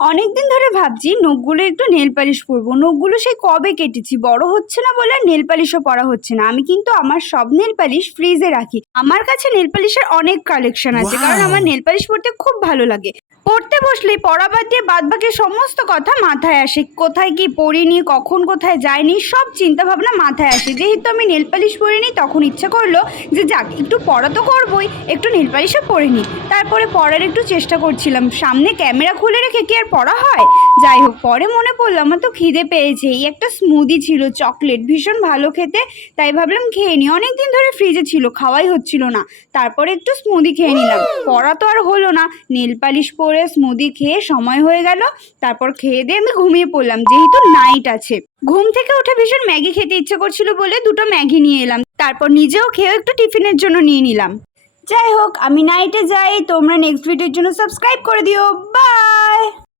অনেকদিন ধরে ভাবছি নখগুলো একটু নেল পালিশ করবো। নখগুলো সেই কবে কেটেছি, বড় হচ্ছে না বলে আর নেল পালিশও পরা হচ্ছে না। আমি কিন্তু আমার সব নেল পালিশ ফ্রিজে রাখি। আমার কাছে নেল পালিশের অনেক কালেকশন আছে, কারণ আমার ওয়াও! নেল পালিশ পরতে খুব ভালো লাগে। পড়তে বসলেই পড়া বাদ দিয়ে বাদবাকি সমস্ত কথা মাথায় আসে। কোথায় কি পড়িনি, কখন কোথায় যাইনি, সব চিন্তা ভাবনা মাথায় আসে। যেহেতু আমি নেল পালিশ পরিনি, তখন ইচ্ছা করলো যে যাক, একটু পড়া তো করবোই, একটু নেল পালিশও পরে নিই। তারপরে পড়ার একটু চেষ্টা করছিলাম, সামনে ক্যামেরা খুলে রেখে কি আর পড়া হয়? যাই হোক, পরে মনে পড়লো আমার তো খিদে পেয়েছে। এই একটা স্মুদি ছিল, চকলেট, ভীষণ ভালো খেতে। তাই ভাবলাম খেয়ে নিই, অনেকদিন ধরে ফ্রিজে ছিল, খাওয়াই হচ্ছিল না। তারপরে একটু স্মুদি খেয়ে নিলাম। পড়া তো আর হলো না, নেল পালিশ পরে স্মুদি খেয়ে সময় হয়ে গেল। তারপর খেয়ে দিয়ে আমি ঘুমিয়ে পড়লাম, যেহেতু নাইট আছে। ঘুম থেকে উঠে ভীষণ ম্যাগি খেতে ইচ্ছে করছিল বলে দুটো ম্যাগি নিয়ে এলাম। তারপর নিজেও খেয়েও একটু টিফিনের জন্য নিয়ে নিলাম। যাই হোক, আমি নাইটে যাই, তোমরা নেক্সট ভিডিওর জন্য সাবস্ক্রাইব করে দিও। বাই।